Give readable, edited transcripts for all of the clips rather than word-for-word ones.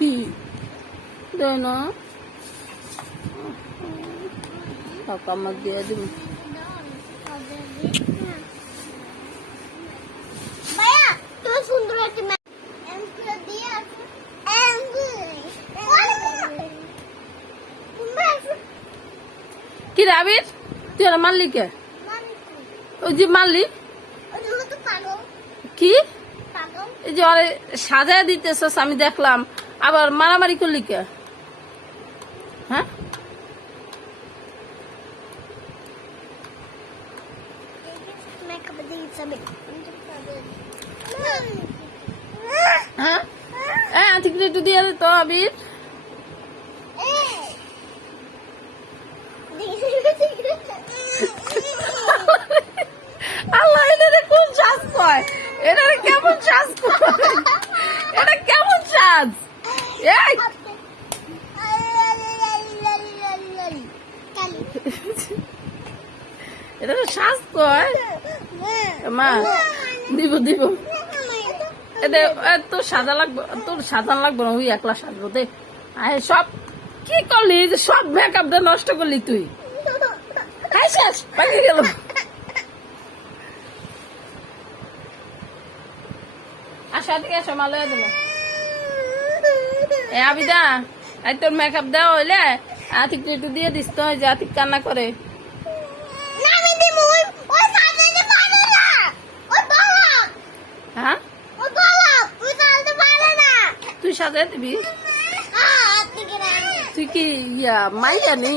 কি দেয় না টাকা আমার দিয়ে দিবি কি রে আবির তুই আর মারলি কে ওই যে মারলি কি এই যে ওরে সাজায় দিতেছস আমি দেখলাম আবার মারামারি করলি কে হ্যাঁ হ্যাঁ হ্যাঁ ঠিক একটু দিয়ে দে তো আবির আল্লাহ এটা কোন সাজ কয় এটা কেমন সাজ কয় এটা কেমন সাজ এই এটা সাজ কয় মা দিব দিব এটা তোর সাজা লাগবে তোর সাজান লাগবে না ওই একলা সাজবো দে আয় সব কি করলি যে সব মেকআপ দিয়ে নষ্ট করলি তুই শেষ পাকিয়ে গেল আসা ঠিক আছে মাল দেবো এ আবিদা এই তোর মেকআপ দেওয়া হইলে আতিক একটু দিয়ে দিস তো যে আতিক কান্না করে হ্যাঁ তুই সাজাই দিবি তুই কি ইয়া মাইয়া নি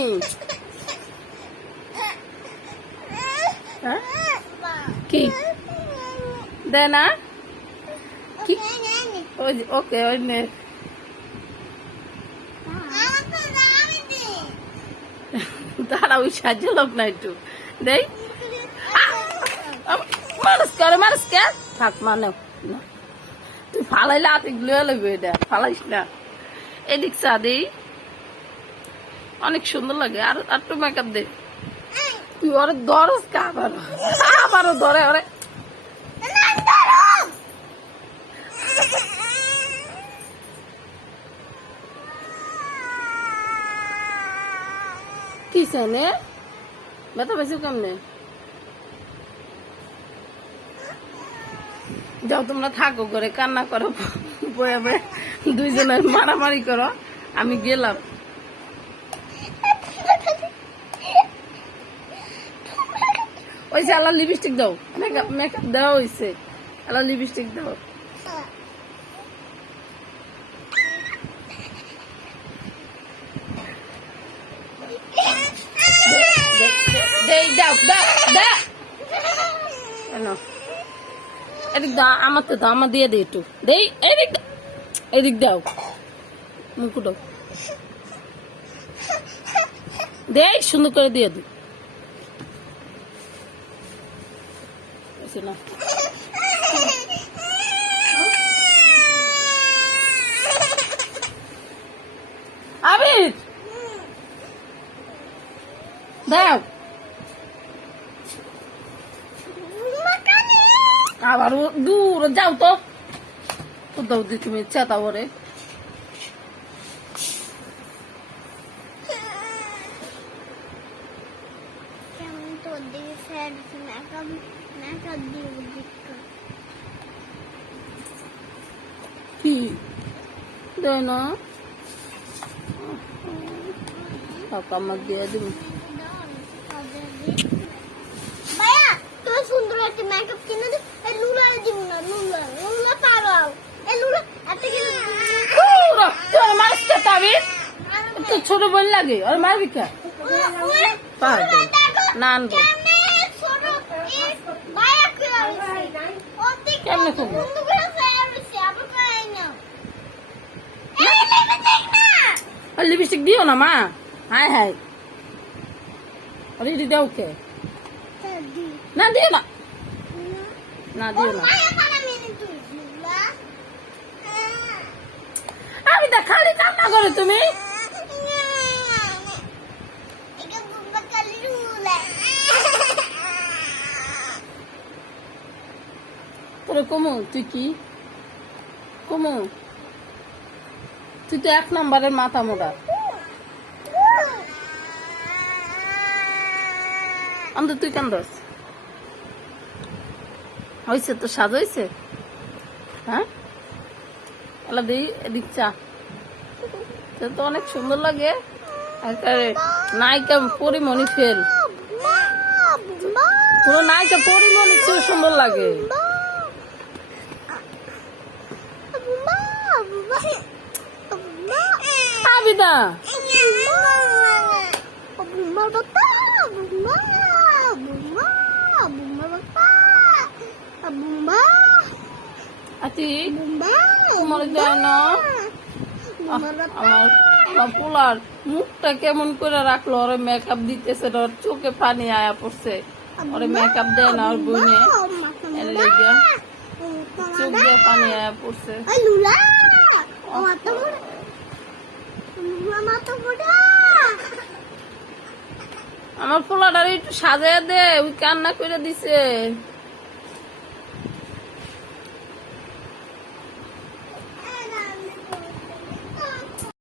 কি দে না কি ওকে ওই নে তারা ওই সাহায্য লোক না একটু দেই মানুষ কে থাক মানে তুই ফালাইলে হাতে গুলো লাগবে এটা ফালাইস না এদিক চা দেই অনেক সুন্দর লাগে আর একটু মেকআপ দে তুই ওরে ধরস কা আবারও ধরে ওরে কি সেনে ব্যথা পাইছো কেমনে যাও তোমরা থাকো করে কান্না করো বয়ে বয়ে দুইজনের মারামারি করো আমি গেলাম ওই যে আল্লাহ লিপস্টিক দাও মেকআপ মেকআপ দেওয়া হয়েছে আল্লাহ লিপস্টিক দাও এদিক দাও আমার তো দাও আমার দিয়ে দে একটু দেই এদিক দাও মুকুট দে সুন্দর করে দিয়ে দে না আবির দাও আবার দূর যাও তো দাও দি তুমি চেতা ওরে কি দেয় না টাকা আমার দিয়ে দিবি সুন্দর একটা মেকআপ কিনে দে এই লুলা দিব না লুলা পারাও এই লুলা এত কি তোর মারতে তাবি তো ছোট বল লাগে আর মারবি কে পারবে না আনবো কেমনে করবো লিপস্টিক দিও না মা হাই হাই আরে দাও কে না দিও না না দিও না আমি তো খালি কান্না করে তুমি তোর কমু তুই কি কমু তুই তো 1 নম্বরের মাথা মোটা। আমাদের তুই কেন দোস হয়েছে তো সাজ হয়েছে? হ্যাঁ এলা দিই এদিক চা, সে তো অনেক সুন্দর লাগে। একেবারে নায়িকা পরিমণি ফেল, পুরো নায়িকা পরিমণি চেয়ে সুন্দর লাগে। আবিদা আতি তোমার যায় না। আমার পোলার মুখটা কেমন করে রাখলো, ওরে মেকআপ দিতেছে, ওর চোখে পানি আয়া পড়ছে, ওরে মেকআপ দেয় না ওর বোনে, এর লেগে চোখ দিয়ে পানি আয়া পড়ছে। আমার পোলাটার একটু সাজায় দে, ওই কান্না করে দিছে।